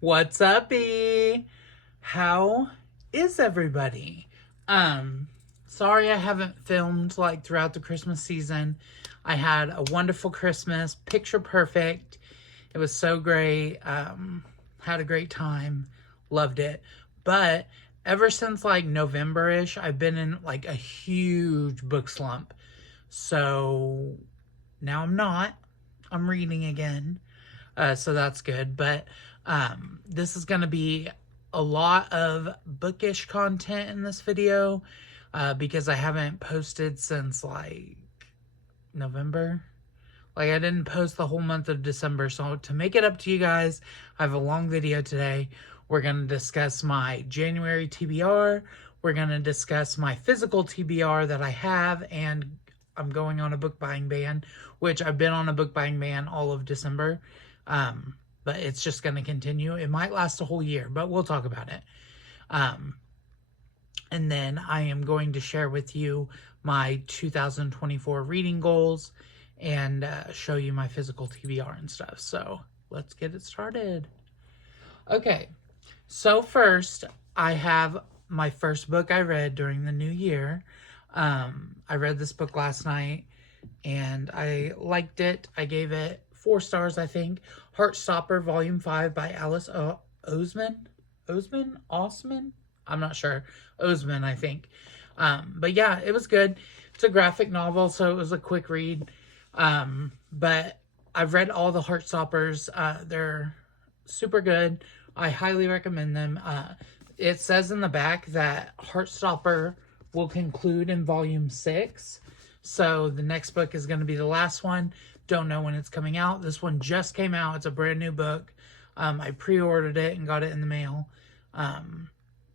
What's up-y? How is everybody? Sorry I haven't filmed like throughout the Christmas season. I had a wonderful Christmas, picture perfect. It was so great. Had a great time. Loved it. But ever since like November-ish, I've been in like a huge book slump. So now I'm not. I'm reading again. So that's good. But this is going to be a lot of bookish content in this video because I haven't posted since like November. Like I didn't post the whole month of December. So to make it up to you guys, I have a long video today. We're going to discuss my January TBR. We're going to discuss my physical TBR that I have, and I'm going on a book buying ban, which I've been on a book buying ban all of December. But it's just going to continue. It might last a whole year, but we'll talk about it. And then I am going to share with you my 2024 reading goals and show you my physical TBR and stuff. So let's get it started. Okay, so first I have my first book I read during the new year. I read this book last night and I liked it. I gave it 4 stars, I think. Heartstopper, Volume 5 by Alice Oseman? Osman? I'm not sure. Oseman, I think. But yeah, it was good. It's a graphic novel, so it was a quick read. But I've read all the Heartstoppers. They're super good. I highly recommend them. It says in the back that Heartstopper will conclude in Volume 6. So the next book is going to be the last one. Don't know when it's coming out. This one just came out. It's a brand new book. I pre-ordered it and got it in the mail.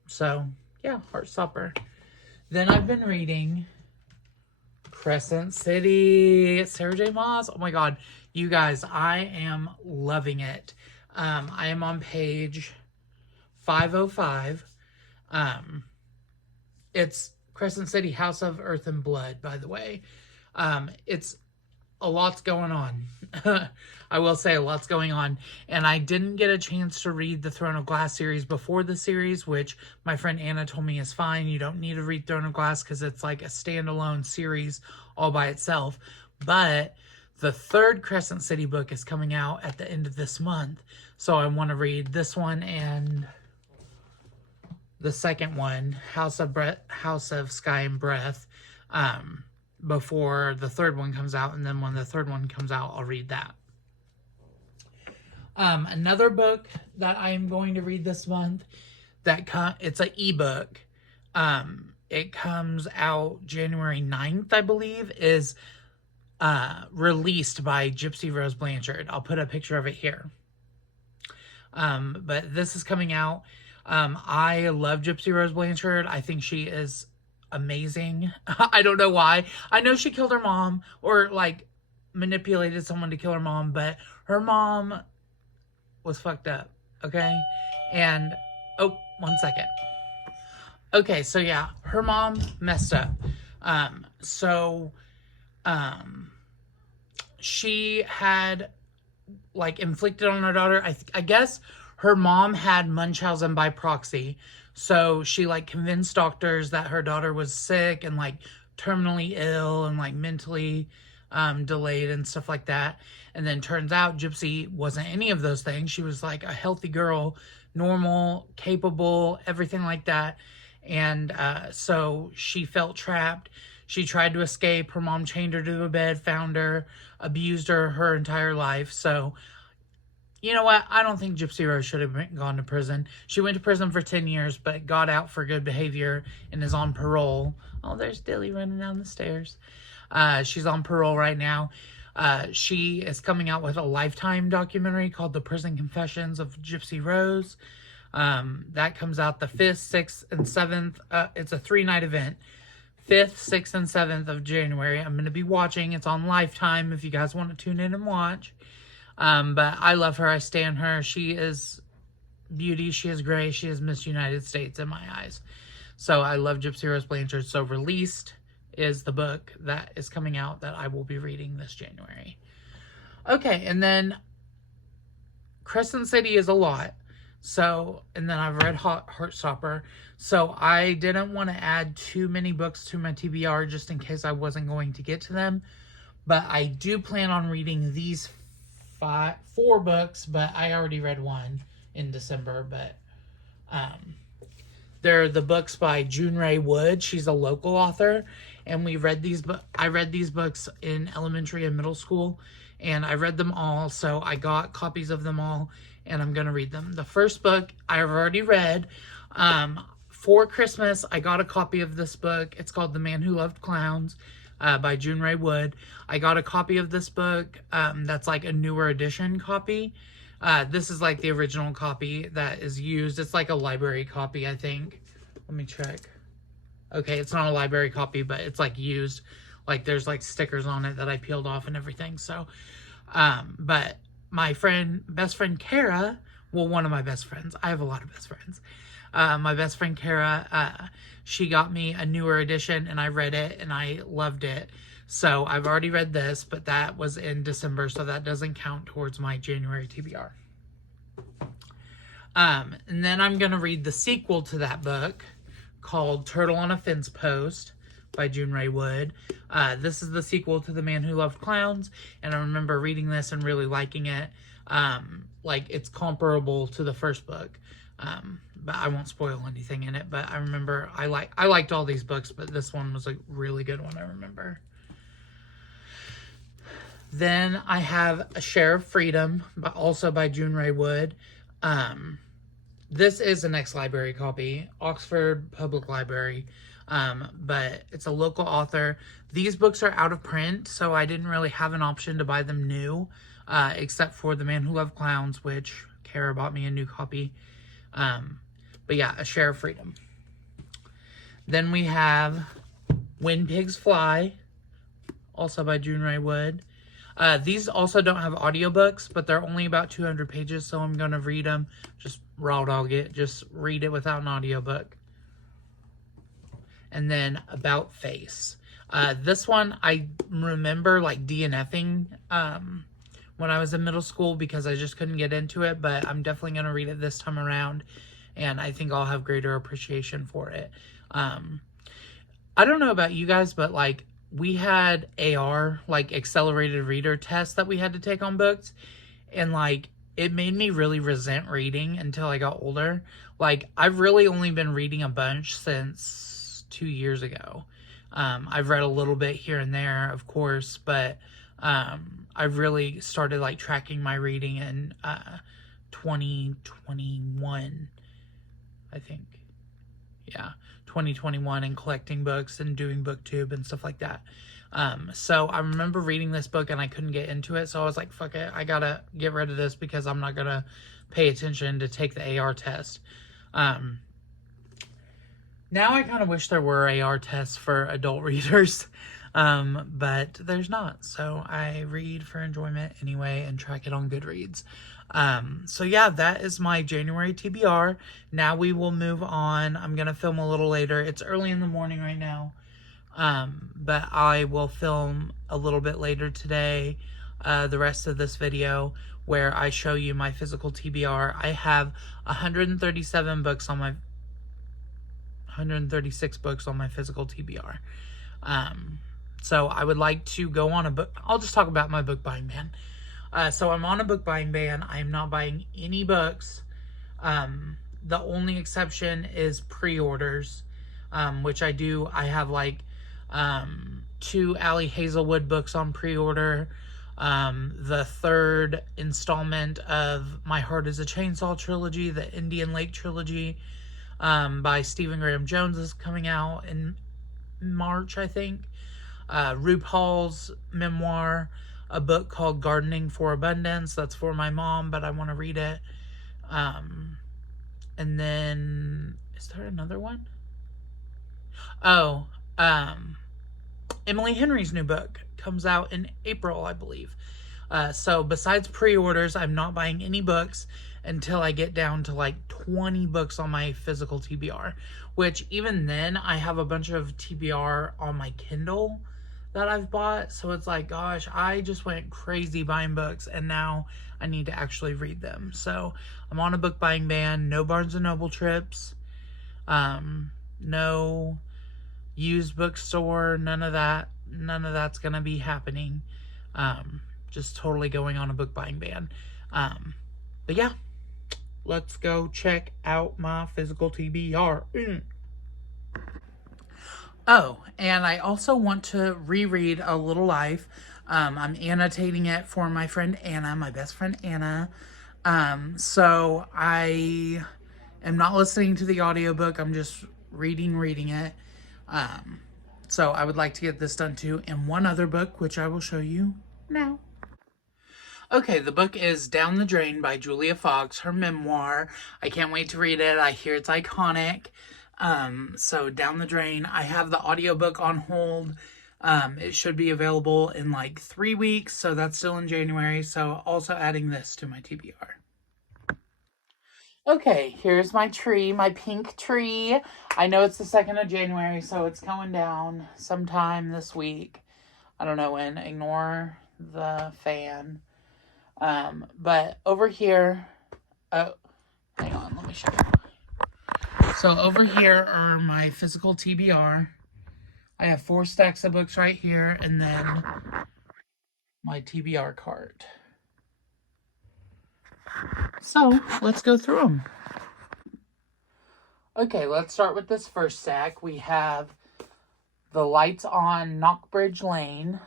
So yeah, Heartstopper. Then I've been reading Crescent City. It's Sarah J. Maas. Oh my god, you guys, I am loving it. I am on page 505. It's Crescent City, House of Earth and Blood, by the way. It's a lot's going on. I will say a lot's going on. And I didn't get a chance to read the Throne of Glass series before the series, which my friend Anna told me is fine. You don't need to read Throne of Glass because it's like a standalone series all by itself. But the 3rd Crescent City book is coming out at the end of this month. So I want to read this one and the second one, House of Sky and Breath, before the 3rd one comes out, and then when the 3rd one comes out, I'll read that. Another book that I am going to read this month, it's an ebook. It comes out January 9th, I believe, is released by Gypsy Rose Blanchard. I'll put a picture of it here. But this is coming out. I love Gypsy Rose Blanchard. I think she is amazing. I don't know why. I know she killed her mom or like manipulated someone to kill her mom, but her mom was fucked up. Okay. And oh, 1 second. Okay. So yeah, her mom messed up. She had like inflicted on her daughter. I guess her mom had Munchausen by proxy. So she like convinced doctors that her daughter was sick and like terminally ill and like mentally delayed and stuff like that. And then turns out Gypsy wasn't any of those things. She was like a healthy girl, normal, capable, everything like that. And so she felt trapped. She tried to escape. Her mom chained her to a bed, found her, abused her entire life. So you know what? I don't think Gypsy Rose should have gone to prison. She went to prison for 10 years, but got out for good behavior and is on parole. Oh, there's Dilly running down the stairs. She's on parole right now. She is coming out with a Lifetime documentary called The Prison Confessions of Gypsy Rose. That comes out the 5th, 6th, and 7th. It's a 3-night event. 5th, 6th, and 7th of January. I'm going to be watching. It's on Lifetime if you guys want to tune in and watch. But I love her. I stan her. She is beauty. She is grace. She is Miss United States in my eyes. So I love Gypsy Rose Blanchard. So Released is the book that is coming out that I will be reading this January. Okay, and then Crescent City is a lot. So, and then I've read Heartstopper. So I didn't want to add too many books to my TBR just in case I wasn't going to get to them. But I do plan on reading these four books, but I already read one in December. But they're the books by June Ray Wood. She's a local author, and we read these. I read these books in elementary and middle school, and I read them all. So I got copies of them all, and I'm gonna read them. The first book I've already read. For Christmas, I got a copy of this book. It's called The Man Who Loved Clowns by June Ray Wood. I got a copy of this book that's like a newer edition copy. This is like the original copy that is used. It's like a library copy, I think. Let me check. Okay, it's not a library copy, but it's like used. Like there's like stickers on it that I peeled off and everything. So, but my best friend Kara, well, one of my best friends. I have a lot of best friends. My best friend Kara, she got me a newer edition and I read it and I loved it. So I've already read this, but that was in December, so that doesn't count towards my January TBR. And then I'm going to read the sequel to that book called Turtle on a Fence Post by June Ray Wood. This is the sequel to The Man Who Loved Clowns, and I remember reading this and really liking it. Like, it's comparable to the first book. But I won't spoil anything in it, but I remember I liked all these books, but this one was a really good one, I remember. Then I have A Share of Freedom, but also by June Ray Wood. This is an ex-library copy, Oxford Public Library, but it's a local author. These books are out of print, so I didn't really have an option to buy them new, except for The Man Who Loved Clowns, which Kara bought me a new copy. But yeah, A Share of Freedom. Then we have When Pigs Fly, also by June Ray Wood. These also don't have audiobooks, but they're only about 200 pages, so I'm going to read them. Just raw dog it. Just read it without an audiobook. And then About Face. This one, I remember like DNFing when I was in middle school because I just couldn't get into it, but I'm definitely going to read it this time around, and I think I'll have greater appreciation for it. I don't know about you guys, but like, we had AR, like accelerated reader tests that we had to take on books, and like it made me really resent reading until I got older. Like, I've really only been reading a bunch since 2 years ago. I've read a little bit here and there, of course, but I've really started like tracking my reading in 2021, I think. Yeah, 2021, and collecting books and doing booktube and stuff like that. So I remember reading this book and I couldn't get into it, so I was like, fuck it, I gotta get rid of this because I'm not gonna pay attention to take the AR test. Now I kind of wish there were AR tests for adult readers, but there's not, so I read for enjoyment anyway and track it on Goodreads. So yeah, that is my January TBR. Now we will move on. I'm going to film a little later. It's early in the morning right now. But I will film a little bit later today, the rest of this video where I show you my physical TBR. I have 136 books on my physical TBR. So I would like to go on a book. I'll just talk about my book buying ban. So I'm on a book buying ban. I am not buying any books. The only exception is pre-orders, which I do. I have like 2 Allie Hazelwood books on pre-order. The 3rd installment of My Heart is a Chainsaw trilogy, the Indian Lake trilogy, by Stephen Graham Jones is coming out in March, I think. RuPaul's memoir, a book called Gardening for Abundance. That's for my mom, but I want to read it. And then, is there another one? Oh, Emily Henry's new book comes out in April, I believe. So besides pre-orders, I'm not buying any books until I get down to like 20 books on my physical TBR, which even then I have a bunch of TBR on my Kindle that I've bought. So it's like, gosh, I just went crazy buying books, and now I need to actually read them. So I'm on a book buying ban. No Barnes & Noble trips. No used bookstore. None of that. None of that's going to be happening. Just totally going on a book buying ban. But yeah, let's go check out my physical TBR. Oh, and I also want to reread A Little Life. I'm annotating it for my friend Anna, my best friend Anna. So I am not listening to the audiobook. I'm just reading it. So I would like to get this done too. And one other book, which I will show you now. Okay, the book is Down the Drain by Julia Fox, her memoir. I can't wait to read it. I hear it's iconic. So Down the Drain. I have the audiobook on hold. It should be available in like 3 weeks, so that's still in January. So also adding this to my TBR. Okay, here's my tree, my pink tree. I know it's the 2nd of January, so it's coming down sometime this week. I don't know when. Ignore the fan. But over here, oh, hang on, let me show you. So over here are my physical TBR. I have 4 stacks of books right here, and then my TBR cart. So let's go through them. Okay, let's start with this first stack. We have The Lights on Knockbridge Lane.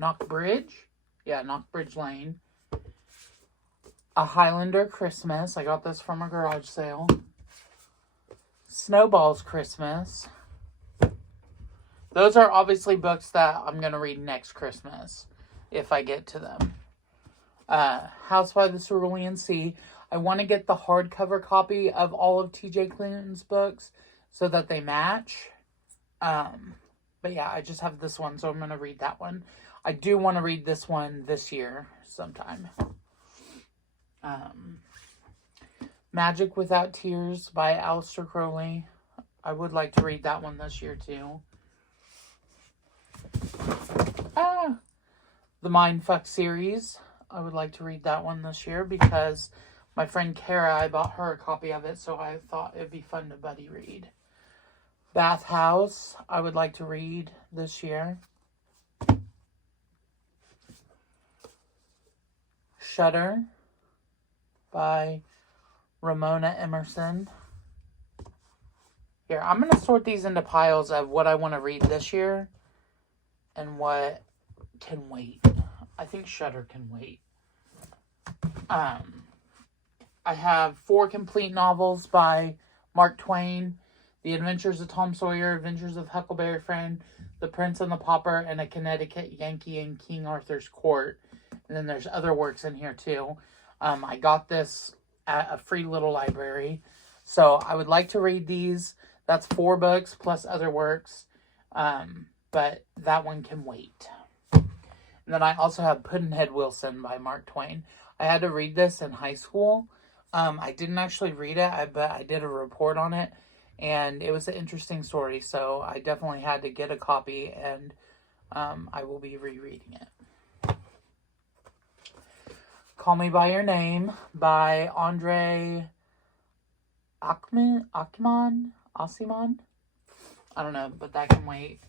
Knockbridge? Yeah, Knockbridge Lane. A Highlander Christmas. I got this from a garage sale. Snowball's Christmas. Those are obviously books that I'm going to read next Christmas, if I get to them. House by the Cerulean Sea. I want to get the hardcover copy of all of TJ Clinton's books so that they match. But yeah, I just have this one, so I'm going to read that one. I do want to read this one this year sometime. Magic Without Tears by Aleister Crowley. I would like to read that one this year too. The Mindfuck series. I would like to read that one this year because my friend Kara, I bought her a copy of it, so I thought it'd be fun to buddy read. Bathhouse. I would like to read this year. Shudder by Ramona Emerson. Here, I'm going to sort these into piles of what I want to read this year and what can wait. I think Shudder can wait. I have 4 complete novels by Mark Twain. The Adventures of Tom Sawyer, Adventures of Huckleberry Finn, The Prince and the Pauper, and A Connecticut Yankee in King Arthur's Court. And then there's other works in here too. I got this at a free little library. So I would like to read these. That's 4 books plus other works. But that one can wait. And then I also have Pudd'nhead Wilson by Mark Twain. I had to read this in high school. I didn't actually read it, but I did a report on it. And it was an interesting story. So I definitely had to get a copy. And I will be rereading it. Call Me By Your Name by Andre Aciman? I don't know, but that can wait.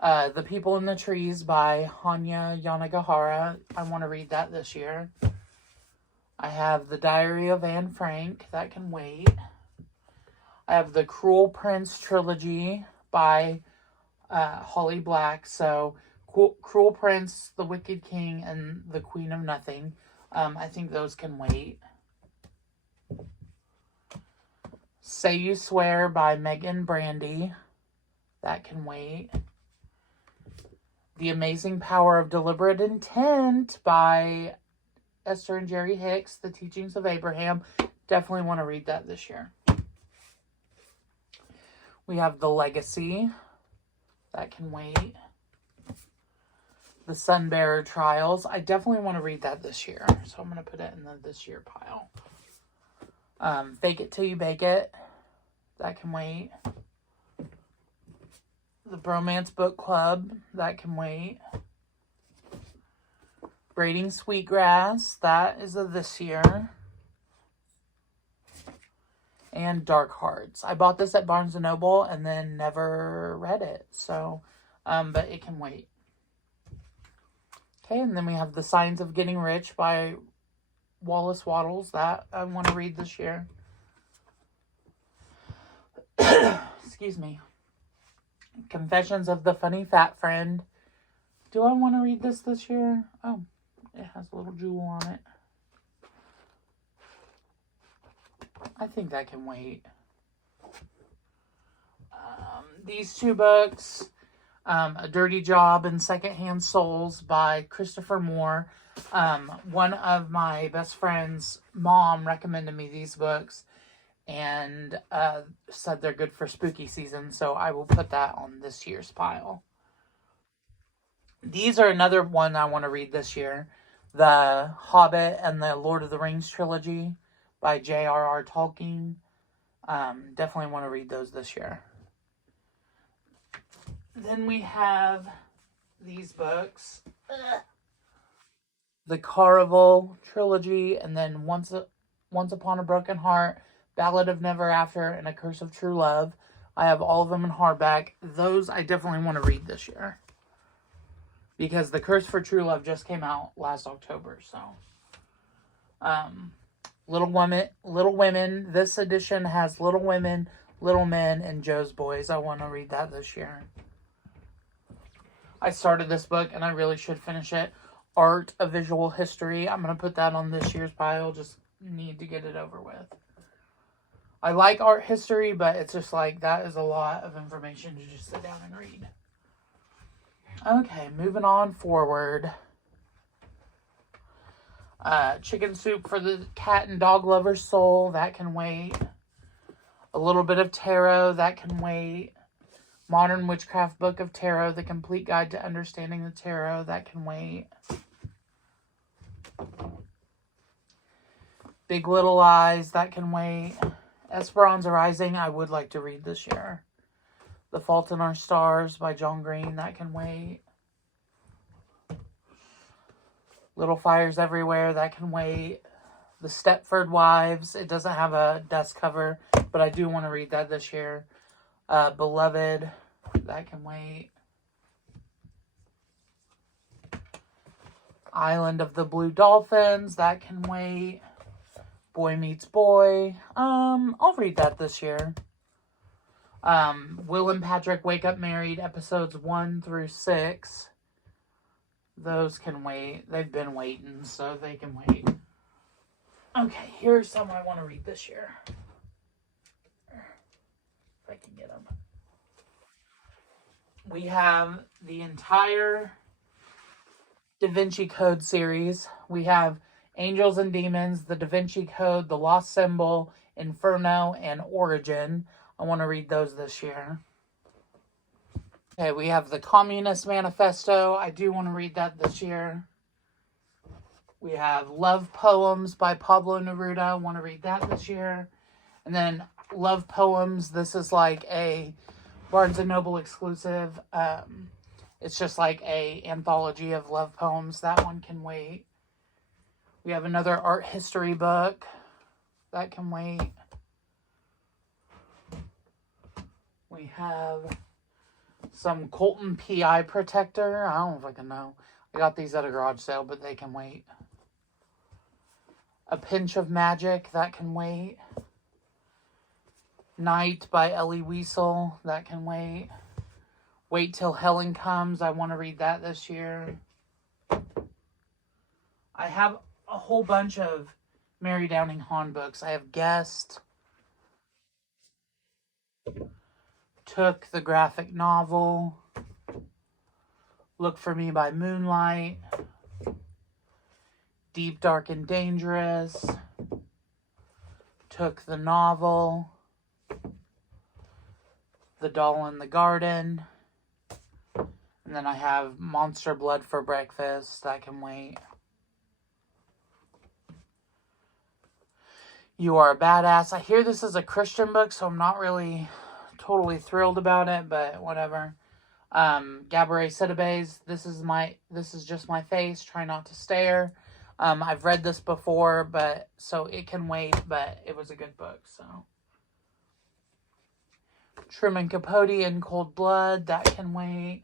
The People in the Trees by Hanya Yanagihara. I want to read that this year. I have The Diary of Anne Frank. That can wait. I have the Cruel Prince trilogy by Holly Black. So, Cruel Prince, The Wicked King, and The Queen of Nothing. I think those can wait. Say You Swear by Megan Brandy. That can wait. The Amazing Power of Deliberate Intent by Esther and Jerry Hicks. The Teachings of Abraham. Definitely want to read that this year. We have The Legacy. That can wait. The Sunbearer Trials. I definitely want to read that this year. So I'm going to put it in the this year pile. Fake It Till You Bake It. That can wait. The Bromance Book Club. That can wait. Braiding Sweetgrass, that is of this year. And Dark Hearts. I bought this at Barnes & Noble and then never read it. So, but it can wait. Okay, and then we have The Signs of Getting Rich by Wallace Wattles. That I want to read this year. Excuse me. Confessions of the Funny Fat Friend. Do I want to read this year? Oh, it has a little jewel on it. I think that can wait. These two books, A Dirty Job and Secondhand Souls by Christopher Moore. One of my best friend's mom recommended me these books and said they're good for spooky season, so I will put that on this year's pile. These are another one I want to read this year. The Hobbit and the Lord of the Rings trilogy by J.R.R. Tolkien. Definitely want to read those this year. Then we have these books. The Caraval trilogy, and then Once Upon a Broken Heart, Ballad of Never After, and A Curse of True Love. I have all of them in hardback. Those I definitely want to read this year. Because The Curse for True Love just came out last October, so. Little Women. This edition has Little Women, Little Men, and Joe's Boys. I want to read that this year. I started this book, and I really should finish it. Art of Visual History. I'm going to put that on this year's pile. Just need to get it over with. I like art history, but it's just like, that is a lot of information to just sit down and read. Okay, moving on forward. Chicken Soup for the Cat and Dog Lover's Soul. That can wait. A Little Bit of Tarot. That can wait. Modern Witchcraft Book of Tarot. The Complete Guide to Understanding the Tarot. That can wait. Big Little Lies. That can wait. Esperanza Rising. I would like to read this year. The Fault in Our Stars by John Green. That can wait. Little Fires Everywhere. That can wait. The Stepford Wives. It doesn't have a desk cover, but I do want to read that this year. Beloved. That can wait. Island of the Blue Dolphins. That can wait. Boy Meets Boy. I'll read that this year. Will and Patrick Wake Up Married, episodes 1 through 6. Those can wait. They've been waiting, so they can wait. Okay, here's some I want to read this year. If I can get them. We have the entire Da Vinci Code series. We have Angels and Demons, The Da Vinci Code, The Lost Symbol, Inferno, and Origin. I want to read those this year. Okay, we have the Communist Manifesto. I do want to read that this year. We have Love Poems by Pablo Neruda. I want to read that this year. And then Love Poems. This is like a Barnes & Noble exclusive. It's just like a anthology of love poems. That one can wait. We have another art history book. That can wait. We have some Colton PI protector. I don't fucking know. I got these at a garage sale, but they can wait. A Pinch of Magic. That can wait. Night by Elie Wiesel. That can wait. Wait Till Helen Comes. I want to read that this year. I have a whole bunch of Mary Downing Hahn books. I have Guest. Took, the graphic novel. Look for Me by Moonlight. Deep, Dark, and Dangerous. Took, the novel. The Doll in the Garden. And then I have Monster Blood for Breakfast. That can wait. You Are a Badass. I hear this is a Christian book, so I'm not really totally thrilled about it, but whatever. Gabourey Sidibe's This is Just My Face, Try Not to Stare. I've read this before, but so it can wait, but it was a good book, so. Truman Capote in Cold Blood, that can wait.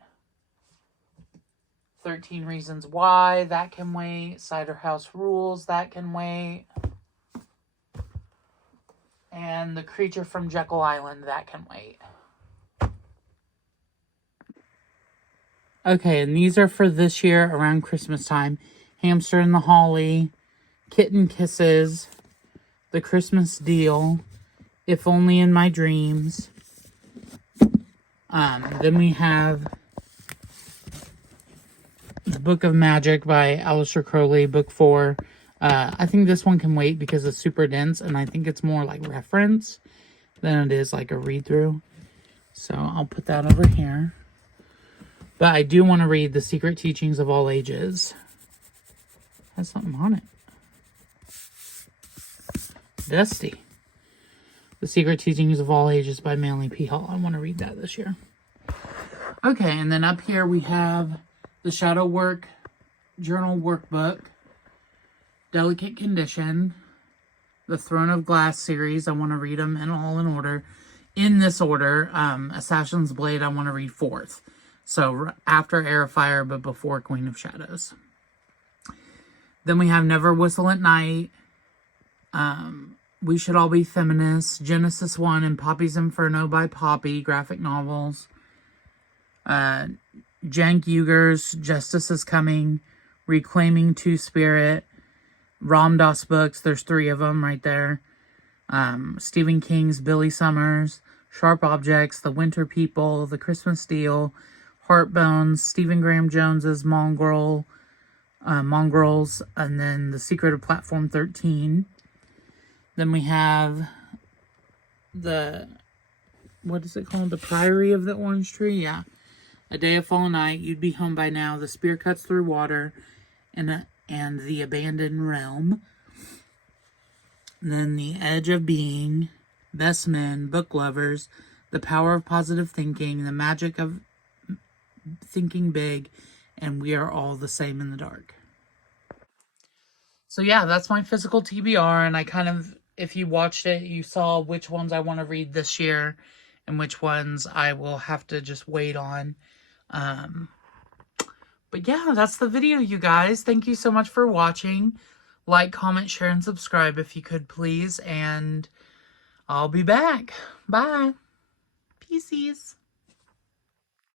13 Reasons Why, that can wait. Cider House Rules, that can wait. And The Creature from Jekyll Island, that can wait. Okay, and these are for this year around Christmas time. Hamster in the Holly, Kitten Kisses, The Christmas Deal, If Only in My Dreams. Then we have The Book of Magic by Aleister Crowley, Book 4. I think this one can wait because it's super dense, and I think it's more like reference than it is like a read-through. So I'll put that over here. But I do want to read The Secret Teachings of All Ages. It has something on it. Dusty. The Secret Teachings of All Ages by Manly P. Hall. I want to read that this year. Okay, and then up here we have the Shadow Work Journal Workbook, Delicate Condition, the Throne of Glass series. I want to read them all in order. In this order, Assassin's Blade, I want to read 4th. So after Air of Fire, but before Queen of Shadows. Then we have Never Whistle at Night, We Should All Be Feminists, Genesis 1, and Poppy's Inferno by Poppy, graphic novels. Cenk Uyghur's Justice is Coming, Reclaiming Two-Spirit, Ram Dass books, there's 3 of them right there. Stephen King's Billy Summers, Sharp Objects, The Winter People, The Christmas Deal, Heartbones, Stephen Graham Jones's Mongrels, and then The Secret of Platform 13. Then we have what is it called? The Priory of the Orange Tree? Yeah. A Day of Fall Night, You'd Be Home by Now, The Spear Cuts Through Water, and The Abandoned Realm. And then The Edge of Being, Best Men, Book Lovers, The Power of Positive Thinking, The Magic of Thinking Big, and We Are All the Same in the Dark. So yeah, that's my physical TBR, and I kind of, if you watched it, you saw which ones I want to read this year and which ones I will have to just wait on. But yeah, that's the video, you guys. Thank you so much for watching. Like, comment, share, and subscribe if you could, please. And I'll be back. Bye. Peace.